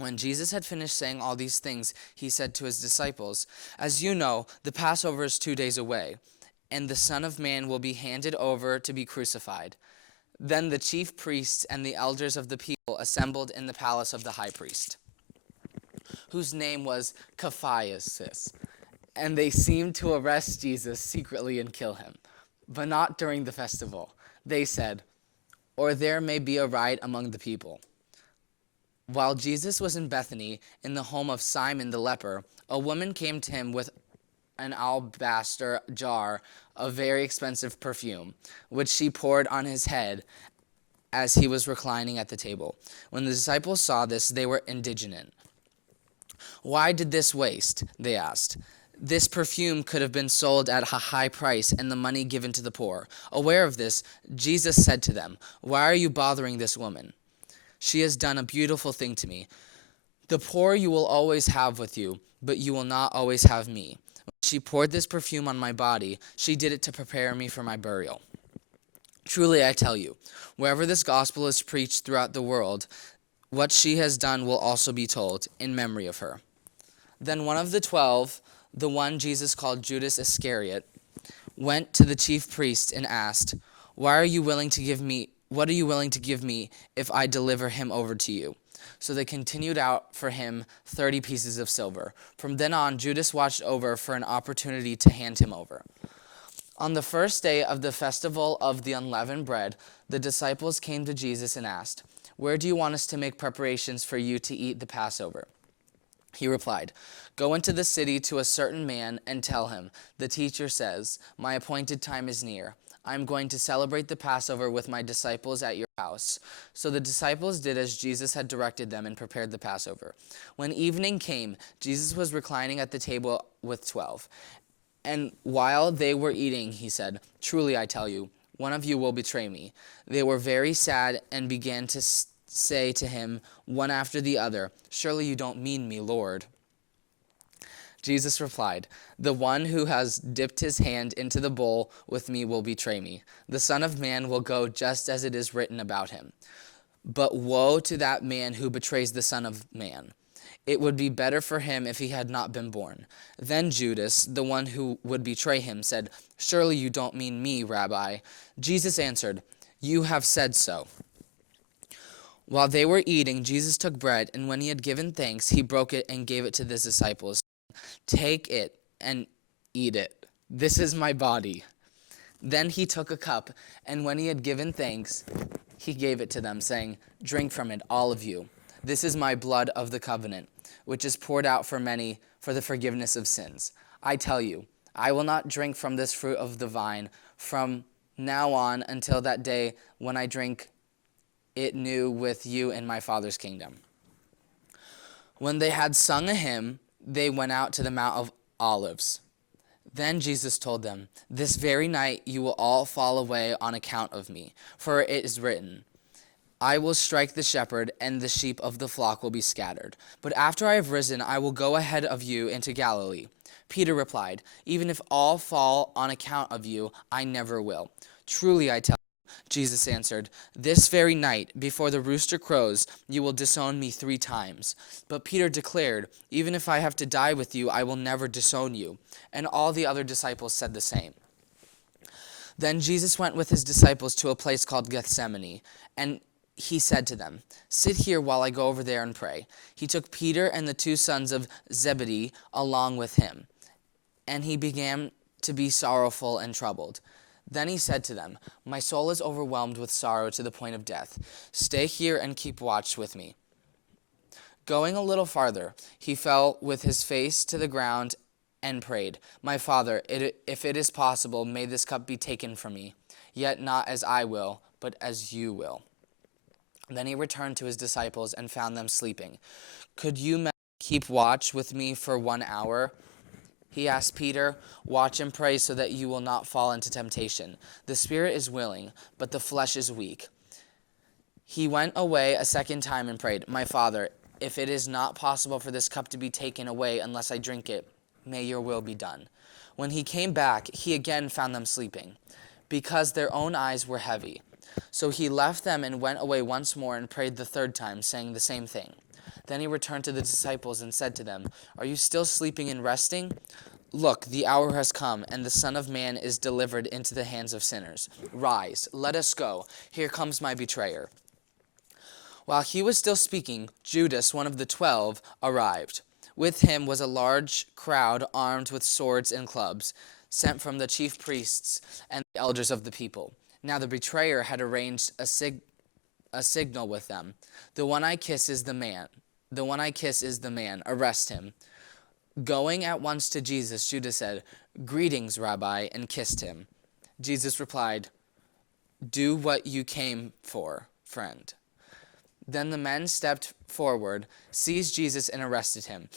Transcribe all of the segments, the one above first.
When Jesus had finished saying all these things, he said to his disciples, "As you know, the Passover is 2 days away, and the Son of Man will be handed over to be crucified." Then the chief priests and the elders of the people assembled in the palace of the high priest, whose name was Caiaphas, and they seemed to arrest Jesus secretly and kill him, but not during the festival. They said, "Or there may be a riot among the people." While Jesus was in Bethany, in the home of Simon the leper, a woman came to him with an alabaster jar of very expensive perfume, which she poured on his head as he was reclining at the table. When the disciples saw this, they were indignant. "Why did this waste?" they asked. "This perfume could have been sold at a high price and the money given to the poor." Aware of this, Jesus said to them, "Why are you bothering this woman? She has done a beautiful thing to me. The poor you will always have with you, but you will not always have me. When she poured this perfume on my body, she did it to prepare me for my burial. Truly, I tell you, wherever this gospel is preached throughout the world, what she has done will also be told in memory of her." Then one of the 12, the one Jesus called Judas Iscariot, went to the chief priests and asked, What are you willing to give me if I deliver him over to you?" So they continued out for him 30 pieces of silver. From then on, Judas watched over for an opportunity to hand him over. On the first day of the festival of the unleavened bread, the disciples came to Jesus and asked, "Where do you want us to make preparations for you to eat the Passover?" He replied, "Go into the city to a certain man and tell him, 'The teacher says, my appointed time is near. I am going to celebrate the Passover with my disciples at your house.'" So the disciples did as Jesus had directed them and prepared the Passover. When evening came, Jesus was reclining at the table with 12. And while they were eating, he said, "Truly I tell you, one of you will betray me." They were very sad and began to say to him, one after the other, "Surely you don't mean me, Lord." Jesus replied, "The one who has dipped his hand into the bowl with me will betray me. The Son of Man will go just as it is written about him. But woe to that man who betrays the Son of Man. It would be better for him if he had not been born." Then Judas, the one who would betray him, said, "Surely you don't mean me, Rabbi." Jesus answered, "You have said so." While they were eating, Jesus took bread, and when he had given thanks, he broke it and gave it to his disciples. "Take it and eat it. This is my body." Then he took a cup, and when he had given thanks, he gave it to them, saying, "Drink from it, all of you. This is my blood of the covenant, which is poured out for many for the forgiveness of sins. I tell you, I will not drink from this fruit of the vine from now on until that day when I drink it new with you in my Father's kingdom." When they had sung a hymn, they went out to the Mount of Olives. Then Jesus told them, "This very night you will all fall away on account of me, for it is written, 'I will strike the shepherd, and the sheep of the flock will be scattered.' But after I have risen, I will go ahead of you into Galilee." Peter replied, "Even if all fall on account of you, I never will." "Truly I tell you," Jesus answered, "this very night, before the rooster crows, you will disown me 3 times." But Peter declared, "Even if I have to die with you, I will never disown you." And all the other disciples said the same. Then Jesus went with his disciples to a place called Gethsemane, and he said to them, "Sit here while I go over there and pray." He took Peter and the 2 sons of Zebedee along with him, and he began to be sorrowful and troubled. Then he said to them, "My soul is overwhelmed with sorrow to the point of death. Stay here and keep watch with me." Going a little farther, he fell with his face to the ground and prayed, "My Father, if it is possible, may this cup be taken from me. Yet not as I will, but as you will." Then he returned to his disciples and found them sleeping. "Could you men keep watch with me for 1 hour?" He asked Peter, "Watch and pray so that you will not fall into temptation. The spirit is willing, but the flesh is weak." He went away a second time and prayed, "My Father, if it is not possible for this cup to be taken away unless I drink it, may your will be done." When he came back, he again found them sleeping, because their own eyes were heavy. So he left them and went away once more and prayed the third time, saying the same thing. Then he returned to the disciples and said to them, "Are you still sleeping and resting? Look, the hour has come, and the Son of Man is delivered into the hands of sinners. Rise, let us go. Here comes my betrayer." While he was still speaking, Judas, one of the 12, arrived. With him was a large crowd armed with swords and clubs, sent from the chief priests and the elders of the people. Now the betrayer had arranged a signal with them. "The one I kiss is the man. The one I kiss is the man. Arrest him." Going at once to Jesus, Judas said, "Greetings, Rabbi," and kissed him. Jesus replied, "Do what you came for, friend." Then the men stepped forward, seized Jesus, and arrested him.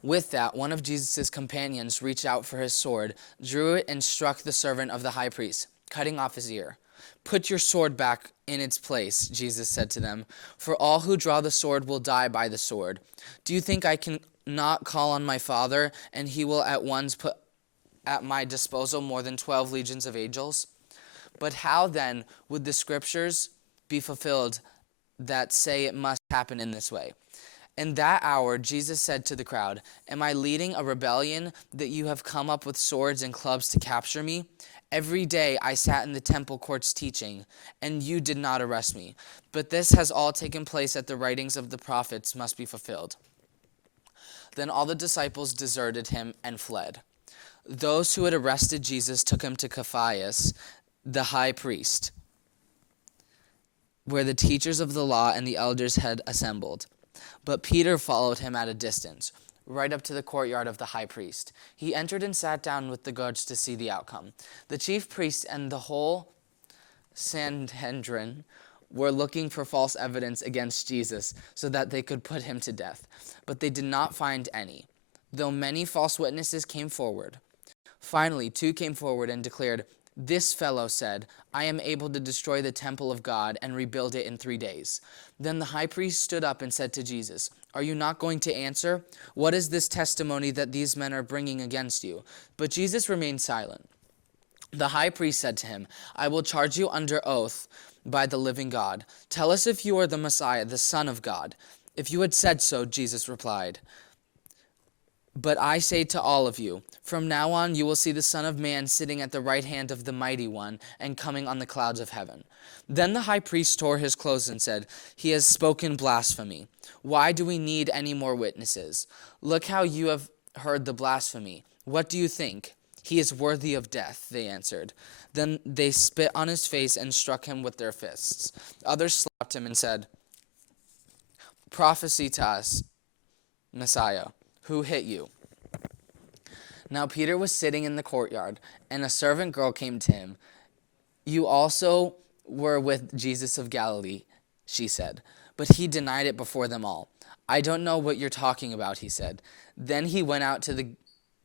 With that, one of Jesus' companions reached out for his sword, drew it, and struck the servant of the high priest, cutting off his ear. "Put your sword back in its place," Jesus said to them, "for all who draw the sword will die by the sword. Do you think I can not call on my Father, and he will at once put at my disposal more than 12 legions of angels? But how then would the scriptures be fulfilled that say it must happen in this way?" In that hour, Jesus said to the crowd, "Am I leading a rebellion that you have come up with swords and clubs to capture me? Every day I sat in the temple courts teaching, and you did not arrest me. But this has all taken place that the writings of the prophets must be fulfilled." Then all the disciples deserted him and fled. Those who had arrested Jesus took him to Caiaphas, the high priest, where the teachers of the law and the elders had assembled. But Peter followed him at a distance, right up to the courtyard of the high priest. He entered and sat down with the guards to see the outcome. The chief priests and the whole Sanhedrin were looking for false evidence against Jesus so that they could put him to death. But they did not find any, though many false witnesses came forward. Finally, 2 came forward and declared, "This fellow said, 'I am able to destroy the temple of God and rebuild it in 3 days.'" Then the high priest stood up and said to Jesus, "Are you not going to answer? What is this testimony that these men are bringing against you?" But Jesus remained silent. The high priest said to him, "I will charge you under oath by the living God. Tell us if you are the Messiah, the Son of God." "If you had said so," Jesus replied. "But I say to all of you, from now on you will see the Son of Man sitting at the right hand of the Mighty One and coming on the clouds of heaven." Then the high priest tore his clothes and said, "He has spoken blasphemy. Why do we need any more witnesses? Look how you have heard the blasphemy. What do you think?" "He is worthy of death," they answered. Then they spit on his face and struck him with their fists. Others slapped him and said, "Prophesy to us, Messiah. Who hit you?" Now Peter was sitting in the courtyard, and a servant girl came to him. "You also were with Jesus of Galilee," she said. But he denied it before them all. "I don't know what you're talking about," he said. Then he went out to the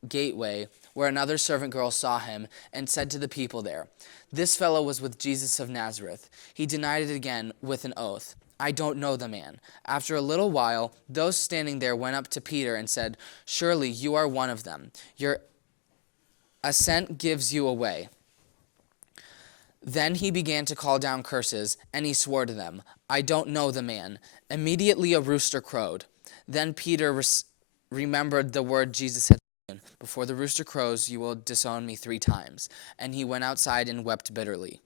gateway, where another servant girl saw him and said to the people there, "This fellow was with Jesus of Nazareth." He denied it again with an oath, "I don't know the man." After a little while, those standing there went up to Peter and said, "Surely you are one of them. Your assent gives you away." Then he began to call down curses, and he swore to them, "I don't know the man." Immediately a rooster crowed. Then Peter remembered the word Jesus had spoken, "Before the rooster crows, you will disown me 3 times." And he went outside and wept bitterly.